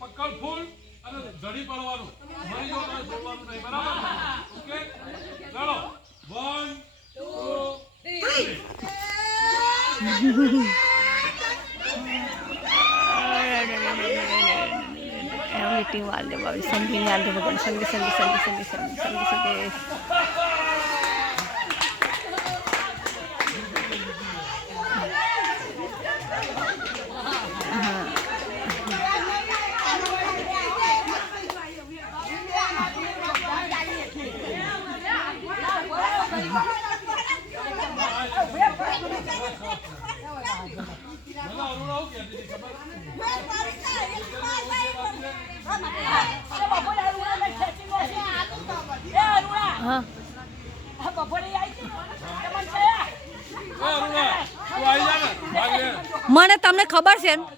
પક્કડ ફૂલ અને ધડી પાડવાનું મરી જો છોડવાનું નહીં બરાબર ઓકે ચાલો 1 2 3 मीटिंग वाले बाबी संगी वाले बगन संगी संगी संगी संगी संगी संगी संगी મને તમને ખબર છે